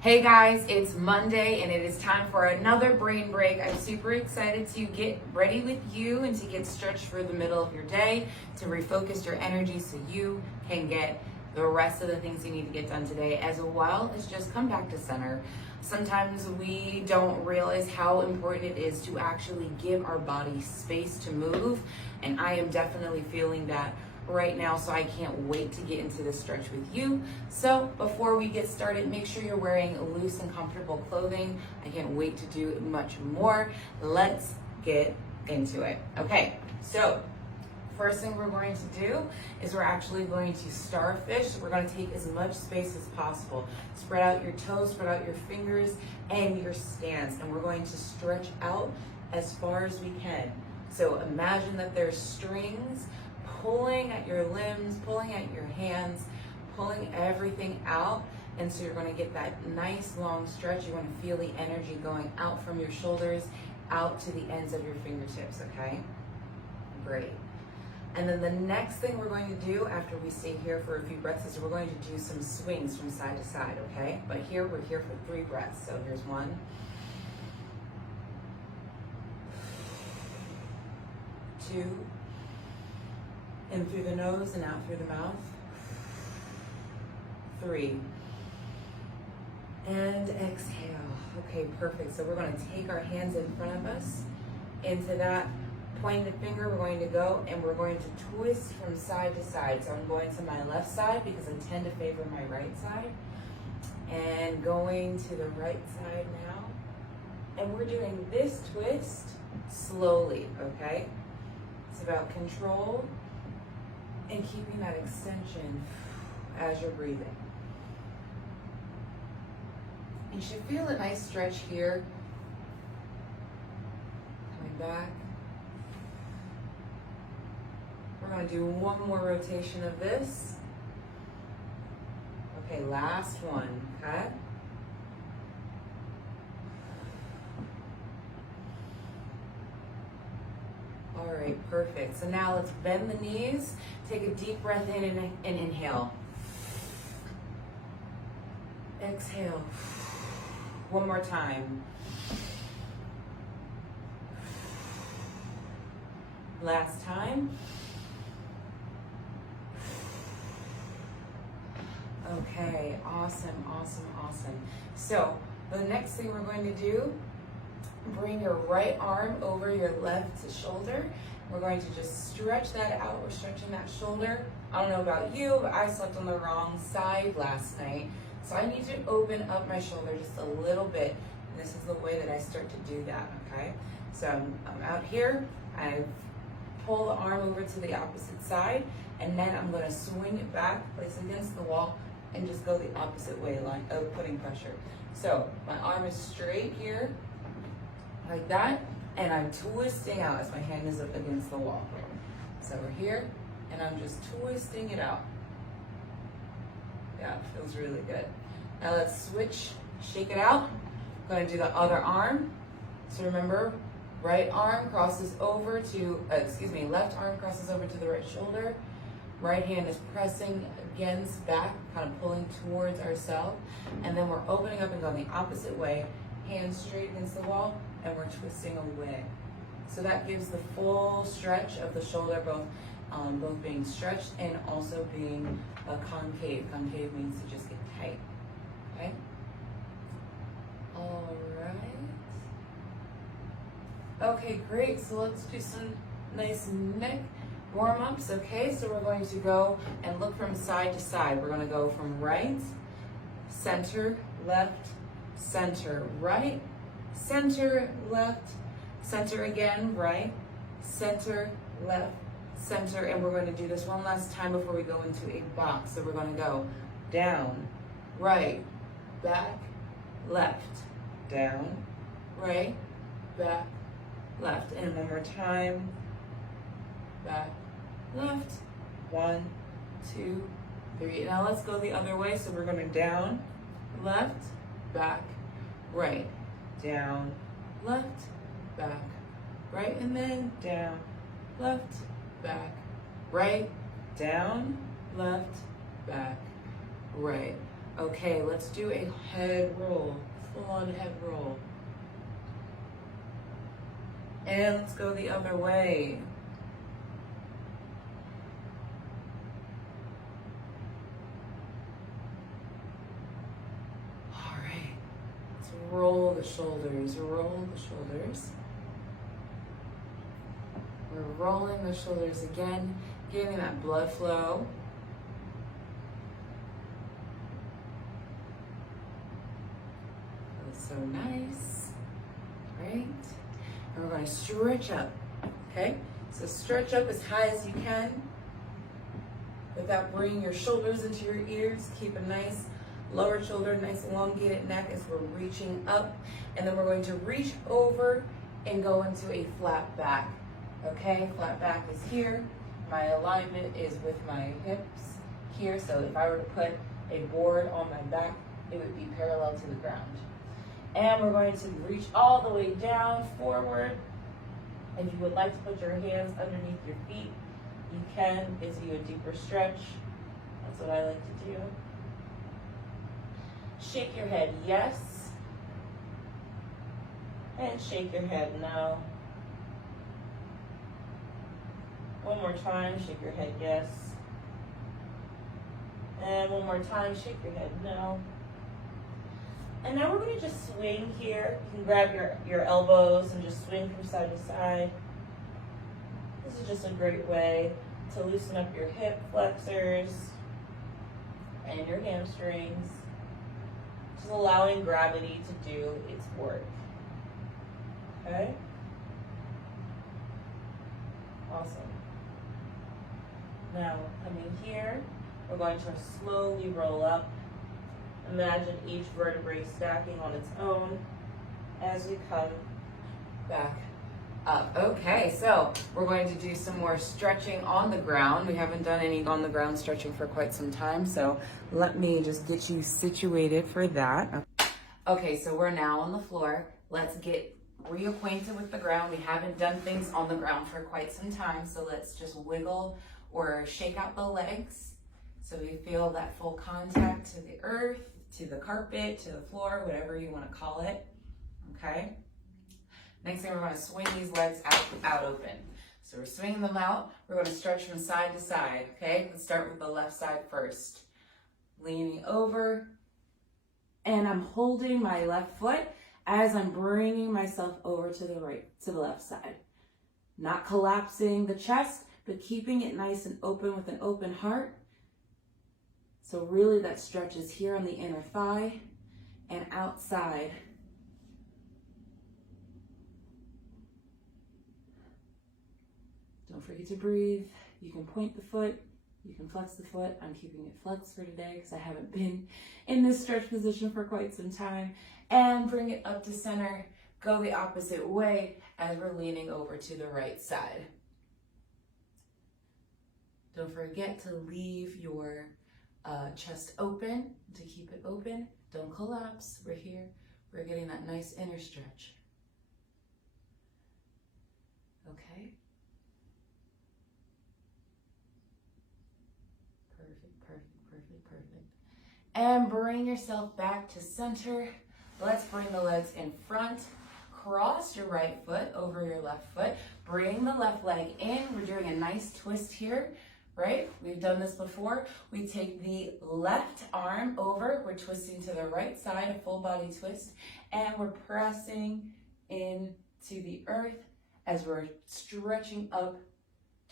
Hey guys, it's Monday and it is time for another brain break. I'm super excited to get ready with you and to get stretched for the middle of your day, to refocus your energy so you can get the rest of the things you need to get done today, as well as just come back to center. Sometimes we don't realize how important it is to actually give our body space to move, and I am definitely feeling that right now, so I can't wait to get into this stretch with you. So before we get started, make sure you're wearing loose and comfortable clothing. I can't wait to do much more. Let's get into it. Okay, so first thing we're going to do is we're actually going to starfish. We're going to take as much space as possible. Spread out your toes, spread out your fingers and your stance, and we're going to stretch out as far as we can. So imagine that there's strings pulling at your limbs, pulling at your hands, pulling everything out. And so you're going to get that nice long stretch. You're going to feel the energy going out from your shoulders, out to the ends of your fingertips, okay? Great. And then the next thing we're going to do after we stay here for a few breaths is we're going to do some swings from side to side, okay? But here, we're here for 3 breaths. So here's 1, 2, in through the nose and out through the mouth. 3. And exhale. Okay, perfect. So we're going to take our hands in front of us. Into that pointed finger, we're going to go and we're going to twist from side to side. So I'm going to my left side because I tend to favor my right side. And going to the right side now. And we're doing this twist slowly, okay? It's about control and keeping that extension as you're breathing. You should feel a nice stretch here. Coming back. We're going to do one more rotation of this. Okay, last one, okay? All right, perfect. So now let's bend the knees. Take a deep breath in and inhale. Exhale. One more time. Last time. Okay, awesome, awesome, awesome. So the next thing we're going to do, bring your right arm over your left shoulder. We're going to just stretch that out. We're stretching that shoulder. I don't know about you, but I slept on the wrong side last night. So I need to open up my shoulder just a little bit. And this is the way that I start to do that, okay? So I'm out here. I pull the arm over to the opposite side. And then I'm going to swing it back, place it against the wall, and just go the opposite way, like putting pressure. So my arm is straight here, like that, and I'm twisting out as my hand is up against the wall. So we're here, and I'm just twisting it out. Yeah, it feels really good. Now let's switch, shake it out. I'm going to do the other arm. So remember, right arm crosses over to, left arm crosses over to the right shoulder. Right hand is pressing against back, kind of pulling towards ourselves. And then we're opening up and going the opposite way, hands straight against the wall, and we're twisting away. So that gives the full stretch of the shoulder, both being stretched and also being concave. Concave means to just get tight, okay? All right. Okay, great. So let's do some nice neck warm-ups, okay? So we're going to go and look from side to side. We're going to go from right, center, left, center, right, center, left, center again, right, center, left, center, and we're going to do this one last time before we go into a box. So we're going to go down, right, back, left, down, right, back, left, and one more time, back, left, 1, 2, 3. Now let's go the other way. So we're going to down, left, back, right, down, left, back, right, and then down, left, back, right, down, left, back, right. Okay, let's do a head roll, full on head roll. And let's go the other way. All right, let's roll the shoulders, roll the shoulders. We're rolling the shoulders again, getting that blood flow. Feels so nice, right? And we're going to stretch up, okay? So stretch up as high as you can without bringing your shoulders into your ears. Keep a nice lower shoulder, nice elongated neck as we're reaching up. And then we're going to reach over and go into a flat back. Okay, flat back is here. My alignment is with my hips here. So if I were to put a board on my back, it would be parallel to the ground. And we're going to reach all the way down, forward. If you would like to put your hands underneath your feet, you can. Gives you a deeper stretch. That's what I like to do. Shake your head, yes. And shake your head, no. One more time, shake your head, yes. And one more time, shake your head, no. And now we're going to just swing here. You can grab your elbows and just swing from side to side. This is just a great way to loosen up your hip flexors and your hamstrings. Just allowing gravity to do its work. Okay? Awesome. Now, coming here, we're going to slowly roll up. Imagine each vertebrae stacking on its own as we come back up. Okay, so we're going to do some more stretching on the ground. We haven't done any on the ground stretching for quite some time, so let me just get you situated for that. Okay, so we're now on the floor. Let's get reacquainted with the ground. We haven't done things on the ground for quite some time, so let's just wiggle or shake out the legs so we feel that full contact to the earth, to the carpet, to the floor, whatever you want to call it. Okay? Next thing, we're going to swing these legs out open. So we're swinging them out. We're going to stretch from side to side. Okay? Let's start with the left side first. Leaning over, and I'm holding my left foot as I'm bringing myself over to the left side. Not collapsing the chest, but keeping it nice and open with an open heart. So really that stretch is here on the inner thigh and outside. Don't forget to breathe. You can point the foot. You can flex the foot. I'm keeping it flexed for today because I haven't been in this stretch position for quite some time. And bring it up to center. Go the opposite way as we're leaning over to the right side. Don't forget to leave your chest open, to keep it open. Don't collapse. We're here. We're getting that nice inner stretch. Okay? Perfect. And bring yourself back to center. Let's bring the legs in front. Cross your right foot over your left foot. Bring the left leg in. We're doing a nice twist here, right? We've done this before. We take the left arm over. We're twisting to the right side, a full body twist. And we're pressing into the earth as we're stretching up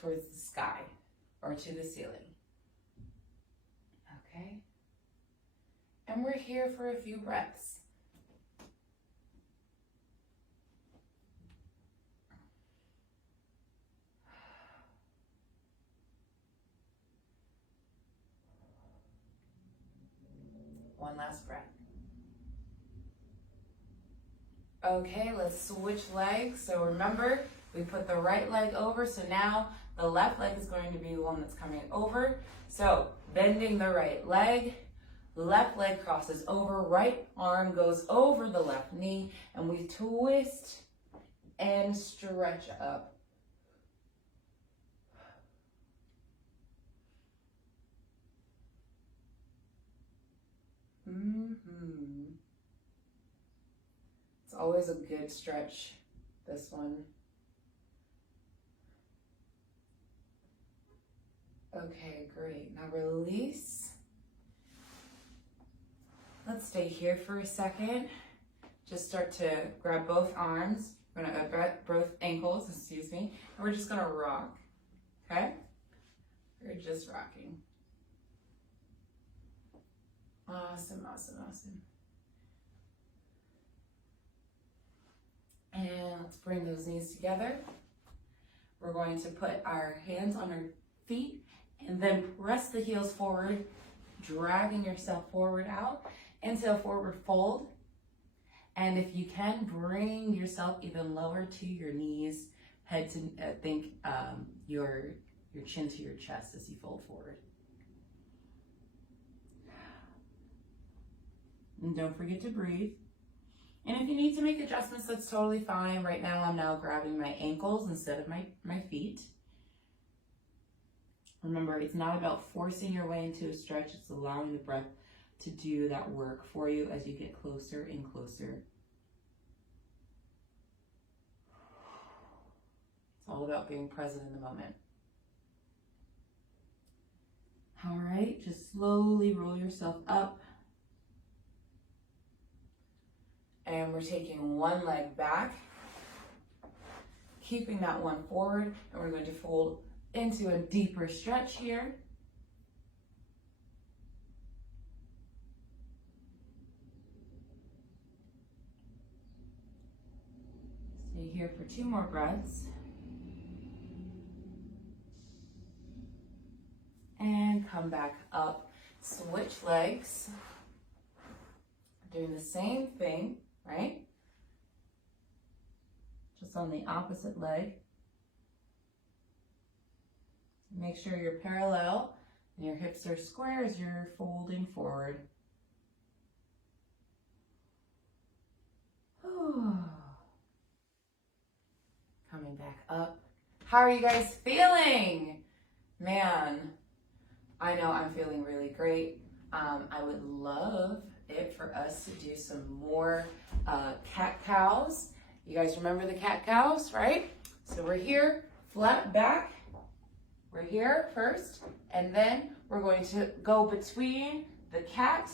towards the sky or to the ceiling. Okay? And we're here for a few breaths. One last breath. Okay, let's switch legs. So remember, we put the right leg over, so now the left leg is going to be the one that's coming over. So bending the right leg, left leg crosses over, right arm goes over the left knee, and we twist and stretch up. It's always a good stretch, this one. Okay, great. Now release. Let's stay here for a second. Just start to grab both arms. We're gonna grab both ankles, excuse me, and we're just gonna rock, okay? We're just rocking. Awesome, awesome, awesome. And let's bring those knees together. We're going to put our hands on our feet and then press the heels forward, dragging yourself forward out into a forward fold. And if you can, bring yourself even lower to your knees, head to, think your chin to your chest as you fold forward. And don't forget to breathe. And if you need to make adjustments, that's totally fine. Right now, I'm now grabbing my ankles instead of my feet. Remember, it's not about forcing your way into a stretch. It's allowing the breath to do that work for you as you get closer and closer. It's all about being present in the moment. All right, just slowly roll yourself up. And we're taking one leg back, keeping that one forward, and we're going to fold into a deeper stretch here. Stay here for 2 more breaths. And come back up. Switch legs. Doing the same thing, right? Just on the opposite leg. Make sure you're parallel and your hips are square as you're folding forward. Coming back up. How are you guys feeling? Man, I know I'm feeling really great. I would love it for us to do some more cat-cows. You guys remember the cat-cows, right? So we're here, flat back. We're here first, and then we're going to go between the cat,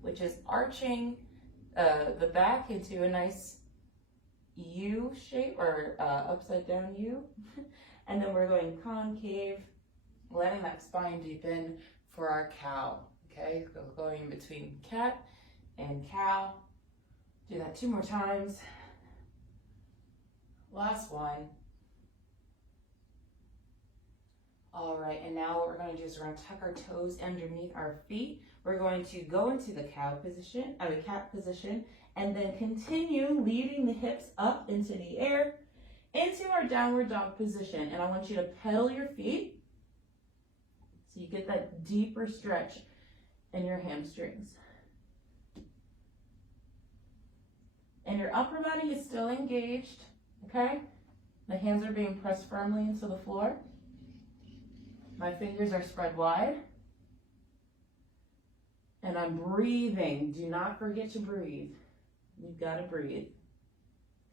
which is arching the back into a nice U shape, or upside down U. And then we're going concave, letting that spine deepen for our cow. Okay, so going between cat and cow. Do that 2 more times. Last one. All right, and now what we're going to do is we're going to tuck our toes underneath our feet. We're going to go into the cat position, and then continue leading the hips up into the air, into our downward dog position. And I want you to pedal your feet so you get that deeper stretch in your hamstrings. And your upper body is still engaged, okay? The hands are being pressed firmly into the floor. My fingers are spread wide. And I'm breathing. Do not forget to breathe. You've got to breathe,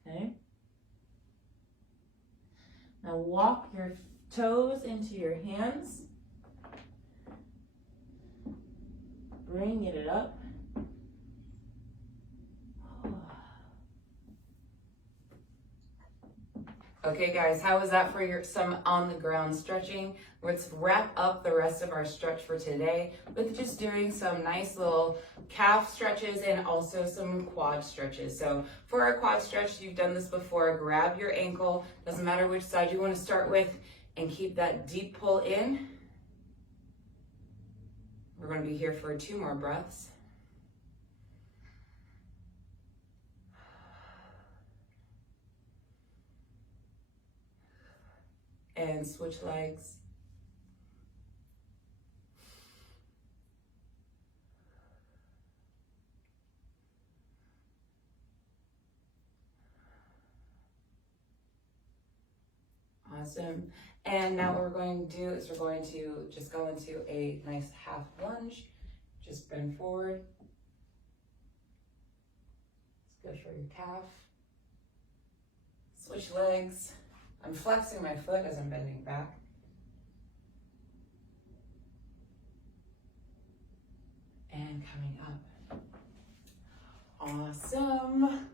okay? Now walk your toes into your hands. Bring it up. Okay guys, how was that for some on the ground stretching? Let's wrap up the rest of our stretch for today with just doing some nice little calf stretches and also some quad stretches. So for our quad stretch, you've done this before, grab your ankle, doesn't matter which side you want to start with, and keep that deep pull in. We're going to be here for 2 more breaths. And switch legs. Awesome. And now what we're going to do is we're going to just go into a nice half lunge Just bend forward. It's good for your calf. Switch legs. I'm flexing my foot as I'm bending back. And coming up. Awesome.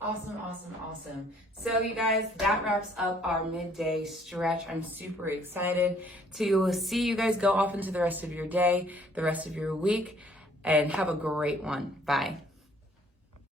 Awesome, awesome, awesome. So you guys, that wraps up our midday stretch. I'm super excited to see you guys go off into the rest of your day, the rest of your week, and have a great one. Bye.